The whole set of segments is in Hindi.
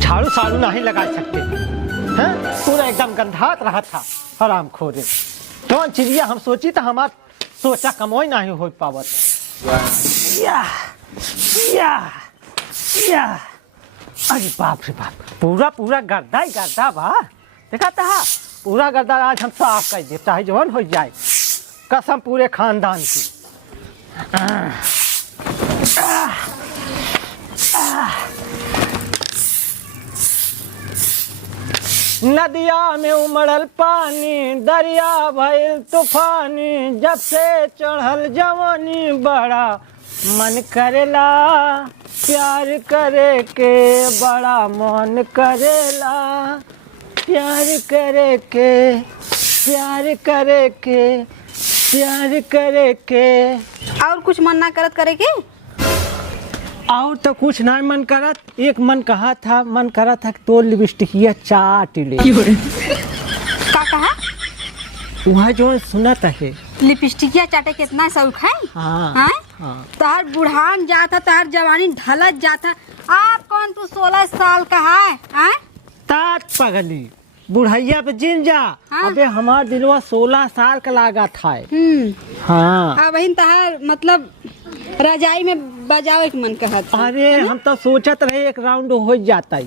झाड़ू साड़ू नहीं लगा सकते हैं, पूरा एकदम गंधात रहा था हराम खोरे। कौन चिड़िया हम सोची तो हमार सोचा कमोई नहीं हो पावत। या या या अरे बाप रे बाप, पूरा पूरा गर्दा ही गर्दा बा। देखा था पूरा गर्दा आज हम साफ कर दे, चाहे जवन हो जाए, कसम पूरे खानदान की। नदिया में उमड़ल पानी, दरिया भइल तूफानी, जब से चढ़ल जवानी बड़ा मन करेला, प्यार करे के बड़ा मन करेला, प्यार करे के प्यार करे के प्यार करे के। और कुछ मन ना करत करे के? और तो कुछ नहीं मन करत, एक मन करा था कि तो लिपस्टिकिया चाट ले। का कहा? वहाँ जो सुनत है लिपस्टिकिया चाटे कितना शौक है? हाँ, हाँ। तार बुढ़ान जाता, तार जवानी ढलत जाता। आप कौन तू 16 साल का है? तात पगली बुढ़ैया पे जिन जा। हाँ? अबे हमार दिलवा 16 साल का लागा था। हाँ बहन, तार मतलब रजाई में बजावे के मन कहत। अरे हम तो सोचत रहे एक राउंड हो जाता है।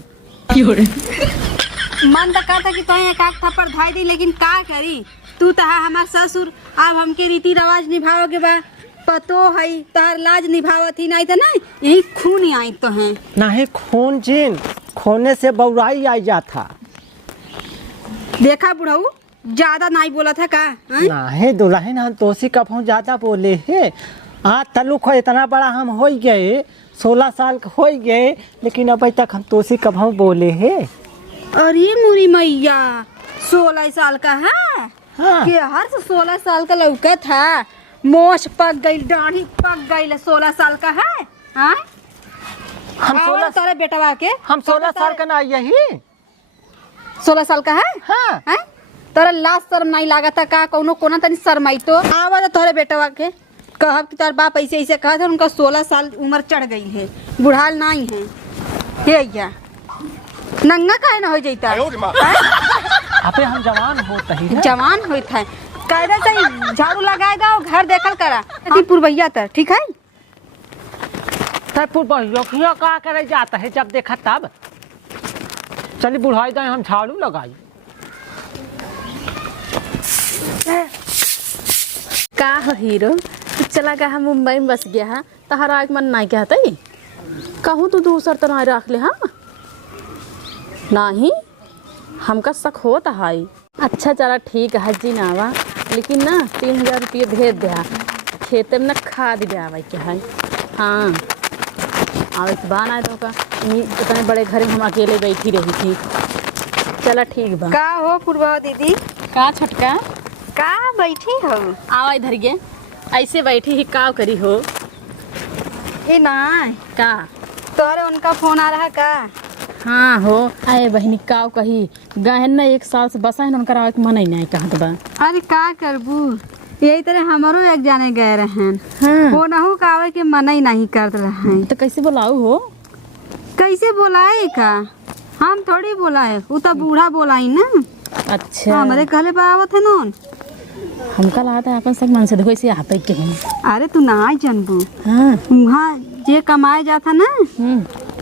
मन तो कहता कि तो एक आध थप्पड़ धाई दी, लेकिन का करी? तू तो है हमार ससुर, अब हमके रीति रिवाज निभाओगे बा, पतो है तार लाज निभावत ही नहीं तो ना यही खून ही आई तो है। नहीं खून जिन खोने से बौराई आई जाता। देखा बुढ़ऊ ज्यादा नहीं बोला था का? नहीं दुल्हन हम तोसी कब ज्यादा बोले है। आज तलुक हो इतना बड़ा हम हो गए, 16 साल का हो गए, लेकिन अभी तक हम तोसी कब बोले है। अरे मुरी मैया 16 साल का है? हाँ। के हर 16 साल का लौका था, मोछ पक गई, दाढ़ी पक गई, 16 साल का है? हाँ? हम 16 तारे बेटवा के हम 16 साल का ना यही 16 साल का है? हाँ। हैं? तोरा लाज शर्म नहीं लागता का? कोनो कोना तनी शर्माई तो आवाज तोरे बेटवा के कहब कि तार बाप ऐसे ऐसे कहा था, उनका 16 साल उम्र चढ़ गई है, बुढ़ाल नहीं है। हे या नंगा काहे ना हो जाता? अबे हम जवान होते ही जवान होत है कायदा से झाड़ू लगाए दो, घर देखल करा पुरवैया तर ठीक है। पुरवैया का करे जाता है जब देखा तब। चलिए बुढ़ाई दे हम झाड़ू लगाई। का हो हीरो, चला का हम मुंबई में बस गया है, तहरा एक मन नहीं कहता ही कहूँ तो दूसर तो नहीं रख ले। हाँ नहीं हमका शक होता है। अच्छा चला ठीक है जी नावा, लेकिन ना 3000 रुपये भेज दे, खेते में ना खाद दे आवा क्या है। हाँ आवे बा ना तो का इतने बड़े घर में हम अकेले बैठी रही थी। चला ठीक बा। का हो पूर्वा दीदी? का छोटका का बैठी हो? आवा इधर गे, ऐसे बैठी ही का करी हो? ये नहीं का तोरे उनका फोन आ रहा का? हाँ हो आए बहनी का कही गहन ना 1 साल से बसा है उनका मन ही नहीं कहत बा। अरे का करबू, यही तरह हमारो एक जाने गए रहन। हाँ। वो नहु कावे के मन ही नहीं करत रहे। तो कैसे बोलाऊ हो? कैसे बोलाए का? हम थोड़ी बोलाए, वो तो बूढ़ा बोलाई ना। अच्छा हमारे कहले बावत है नोन। हमका लगा था अपन सब मन से देखो इसे आपे के हम। अरे तू ना जानबू, हाँ वहाँ जे कमाए जाता ना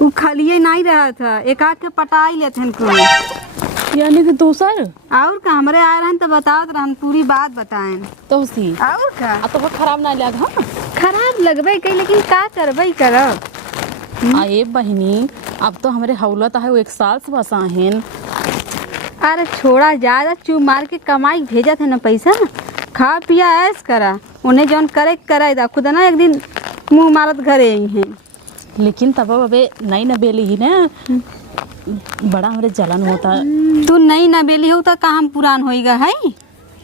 वो खलिए नहीं रहा था, एक आध के पटाई लेते हैं को। यानी कि दूसर और का हमरे आए रहन तो बताओ तो हम पूरी बात बताएं। तो सी और का तो बहुत खराब ना लगा। हाँ खराब लगबे कई, लेकिन का करबे करब। आए बहनी अब तो हमारे हौलत है वो 1 साल से बसा है। अरे छोड़ा ज्यादा चू मार के कमाई भेजा थे ना पैसा, खा पिया ऐस करा, उन्हें जौन करे करे दा, खुद ना एक दिन मुंह मारत घरे आई हैं। लेकिन तब अबे नहीं न बेली ही ना, बड़ा हमारे जलन होता। तू नहीं ना बेली हो तो काम पुरान होएगा है।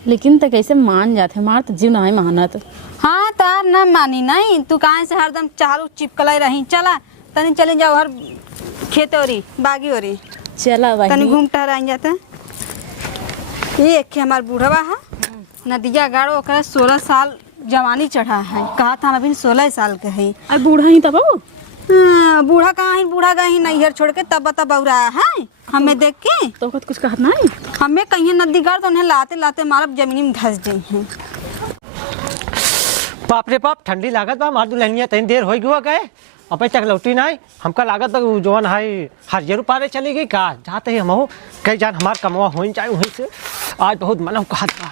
लेकिन तो कैसे मान जाते, हमार तो जीव नहीं मानत। हाँ तार ना मानी नहीं, तू कहाँ से हरदम चालू चिपकलाई रही। चला तनी चले जाओ हर खेत ओरी बागी ओरी, चला तनी बहनी घूम टहराई जाता। ये एक हमार बूढ़वा है नदिया गाड़ो, 16 साल जवानी चढ़ा है, कहा था हम अभी 16 साल के है। अरे बूढ़ा ही तब बूढ़ा कहाँ है, बूढ़ा कहीं नैहर छोड़ के तब बौरा है हमें देख के। तो कुछ कहत नहीं हमें कहीं नदी गाड़ तो उन्हें लाते लाते मारब जमीनी में धस गई हैं। बाप रे बाप, ठंडी लागत बा, मार दुल्हनिया तनी देर हो गया गए अब तक लौटी नहीं। हमका लागत बा जौन है हरियर पारे चली गई का, जाते ही हम हो कई जान हमार कमवा हो जाए वहीं से। आज बहुत मन कहत बा।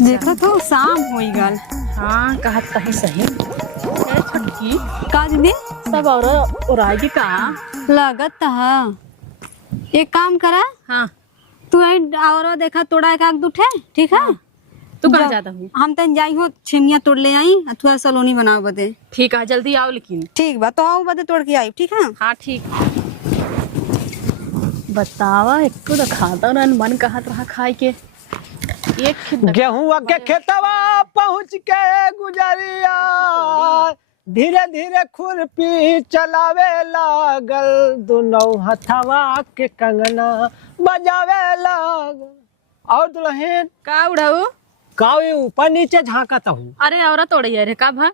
देखो तो शाम हो गल। हाँ कहत कहीं सही। छटकी का दीदी सब और उड़ाएगी का लागत है। एक काम करा, हाँ तू और देखा तोड़ा एक आग दूठे, ठीक है? तू कहाँ जाता हूँ? हम तन जाई हो छेमिया तोड़ ले आई, थोड़ा सलोनी बनाओ बदे। ठीक है जल्दी आओ लेकिन। ठीक बा, तो आओ बदे तोड़ के आई, ठीक है? हाँ ठीक। बतावा एक तो खाता ना मन कहत रहा खाए के। एक गेहूं के खेतवा पहुँच के गुजरिया धीरे धीरे खुरपी चलावे लागल, दोनों हथवा के कंगना बजावे लागल। और दुल्हन का उड़ाऊ कावे ऊपर नीचे झाँकत हूँ। अरे औरत तोड़े यार का भा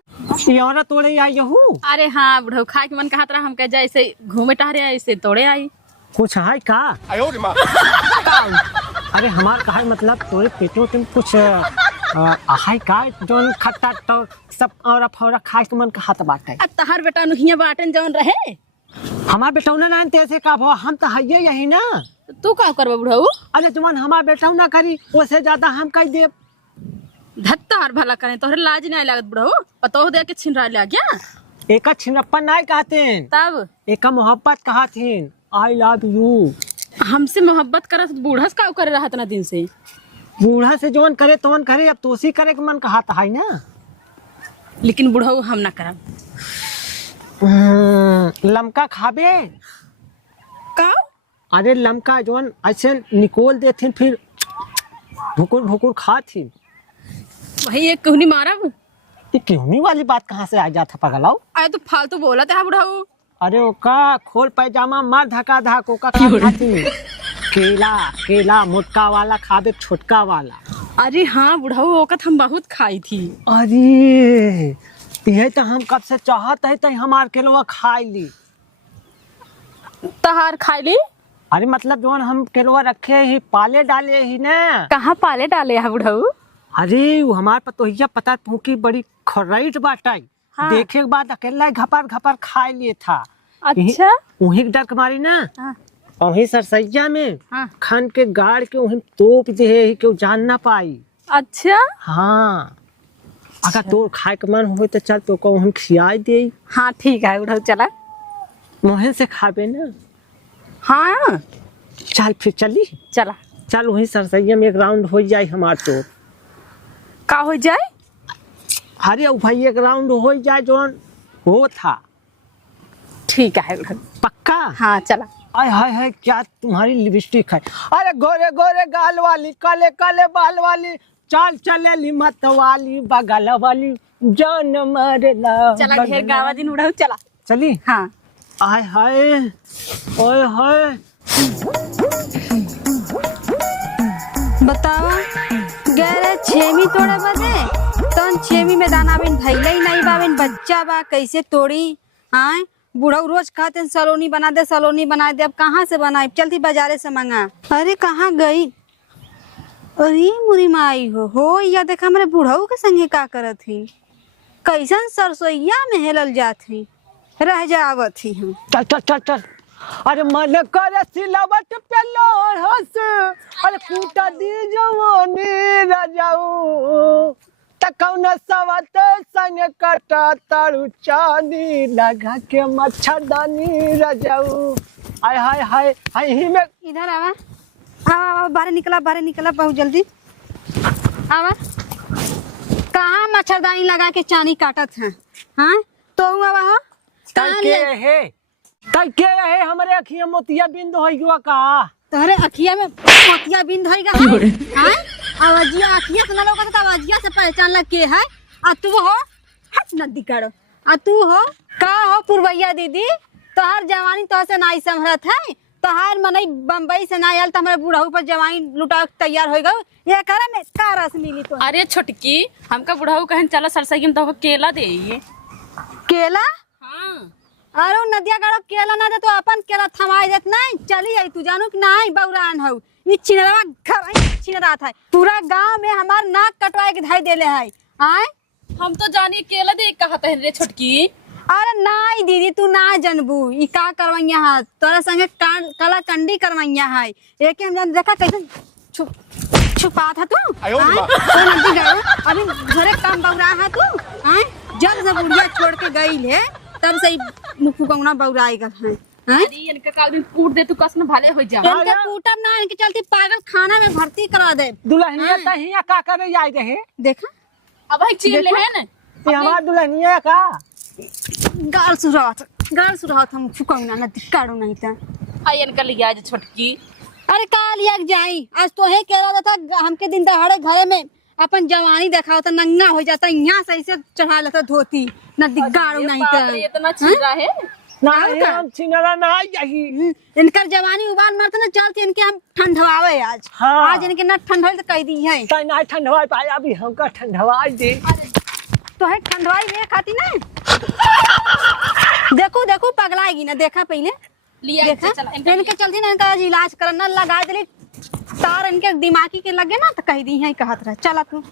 ये औरत तोड़े आई हूँ। अरे हाँ बुढ़ऊ खाए के मन कहत रहा, हम कह जाए ऐसे घूमे टहरे ऐसे तोड़े आई। कुछ है का? अरे हमार कहा मतलब तोरे पेटो तुम कुछ है का जोन खट्टा तो सब और फौरा खाए के मन कहत बाटे। अब तहार बेटा नुहिया बाटन जौन रहे, हमार बेटौना ना तैसे का भो, हम तो हइये यही ना। तू का करबा बुढ़ऊ? अरे जवान हमार बेटौना करी उससे ज्यादा हम कह देब। धत्तार भला करे तोहरे लाज नहीं लागत बुढ़ऊ? पतो दे के छिनरा ले गया। एक छिनप्पन नहीं कहते, तब एक मोहब्बत कहते। I love you. हमसे मोहब्बत करत बूढ़ा का करे रहत ना दिन से। बूढ़ा से जोन करे तोन करे, अब तोसी करे के मन कहत है ना। लेकिन बुढ़ऊ हम ना करब। लमका खाबे का? अरे लमका जोन ऐसे निकोल देथिन फिर भुकुर भुकुर खाथिन। वही एक कहनी मारब। ये क्यों वाली बात कहाँ से आ जाता पगलाओ? अरे तो फालतू बोला था बुढ़ऊ। अरे ओका खोल पैजामा मार धका धक ओका खाती। केला केला मोटका वाला खाबे छोटका वाला। अरे हाँ बुढ़ऊ ओकत हम बहुत खाई थी। अरे ये तो हम कब से चाहत है तो हमार केलवा खाई ली। तहार खाई ली? अरे मतलब जो हम केलवा रखे ही पाले डाले ही ना। कहाँ पाले डाले है बुढ़ऊ? अरे वो हमार पतोहिया पता फूकी बड़ी खराइट बाटाई। हाँ। देखे के बाद अकेला घपर घपर खाए लिए था। अच्छा वही डर के मारी ना। हाँ। वही सरसैया में हाँ। खन के गाड़ के वही तोप दे ही क्यों जान ना पाई। अच्छा हाँ अगर तो खाए के मन हो तो चल तो को हम खियाई दे। हाँ ठीक है बुढ़ऊ चला। मोहन से खाबे ना। हाँ चल फिर चली चला। चल वही सरसैया में एक राउंड हो जाए हमार तो। का हो जाए? अरे भाई एक राउंड हो जाए जो हो था। ठीक है बुढ़ऊ पक्का? हाँ चला। आय हाय हाय क्या तुम्हारी लिपस्टिक है। अरे गोरे गोरे गाल वाली काले काले बाल वाली चाल चले मत वाली बगल वाली जान मरला। चला ढेर गावा दिन बुढ़ऊ चला। चली। हाँ आय हाय ओए हाय। बतावा गैरे छेमी तोड़े बदे तन छेमी में दाना बिन भैले ही नहीं बाबिन बच्चा बा कैसे तोड़ी। आए बुढ़ऊ रोज खाते सलोनी बना दे सलोनी बना दे। अब कहाँ से बनाई? चलती बाजारे से मंगा। अरे कहाँ गई? अरे मुरी माई हो या देखा मेरे बुढ़ऊ के संगे का करत थी। कैसन सरसोईया में हेलल जात थी रह जावत थी हम। चल चल चल चल। अरे मन करे सिलावट पे लोहस अरे कूटा दी जवानी रजाऊ तकौन सवत संग कटा तारू चांदी लगा के मच्छरदानी रजाऊ। हाय हाय हाय हाय ही में इधर आवा आवा बाहर निकला बहुत जल्दी आवा। कहाँ मच्छरदानी लगा के चानी काटत है? हाँ तो आवा हो के है हमारे अखिया मोतिया बिंद हो गया का। तोहरे अखिया में मोतिया बिंद होइगा है? हाँ आवाजिया अखिया से ना लोगत त आवाजिया से पहचान लग के है। आ तू हो हट नदी करो। आ तू हो का हो पुरवैया दीदी? तोहर जवानी तो से नाई संभरत है। तहार मनई बम्बई से ना आयल त हमारे बूढ़ऊ पर जवानी लुटा के तैयार हो गए ये करे में का रस मिली तो अरे छोटकी हमका बुढ़ाऊ कहन चला सरसई में तो केला दे केला हाँ अरे नदिया गाड़ो केला ना दे तो अपन केला थमाई देत नहीं चली आई तू जानू कि नहीं बौरान हऊ ई चिनरवा घर चिनरा था पूरा गांव में हमार नाक कटवाए के धाई देले है आए हम तो जानी केला दे कहत है रे छोटकी अरे नहीं दीदी तू ना जनबू ई का करवैया है तोरा संगे कला कंडी करवैया है एक हम जान देखा कैसे छुपा था तू तो नदी गाड़ो अभी घरे काम बौरा है तू आए जब जब बुढ़िया छोड़ के गई है तब से मुख फुकौना बौराई गल है अरे इनका काल दिन कूट दे तू कसम भाले हो जा इनके कूटब ना इनके चलते पागल खाना में भर्ती करा दे दुल्हनिया तहिया का करे जाए रहे देखा अब भाई चीर ले है ना ये हमार दुल्हनिया का गाल सुरहत हम फुकौना ना दिक्काड़ो नहीं था आई इनका लिया जा छोटकी अरे काल याक जाई आज तो है कह रहा था हमके दिन दहाड़े घरे में अपन जवानी देखा होता नंगा हो जाता यहाँ से ऐसे चढ़ा लेता धोती न दिग्गाड़ो नहीं था इतना छीरा है ना हम छिनरा ना जाही इनकर जवानी उबाल मारते ना चलते इनके हम ठंडवावे आज हाँ। आज इनके न ठंडवाई तो कह दी है तै ना ठंडवाई पाया अभी हमका ठंडवाई दे तो है ठंडवाई में खाती ना देखो देखो पगलाएगी ना देखा पहले लिया देखा चला इनके चलती ना इनका आज इलाज करना लगा दे तार इनके दिमागी के लगे ना तो कह दी है कहत रहे चला तू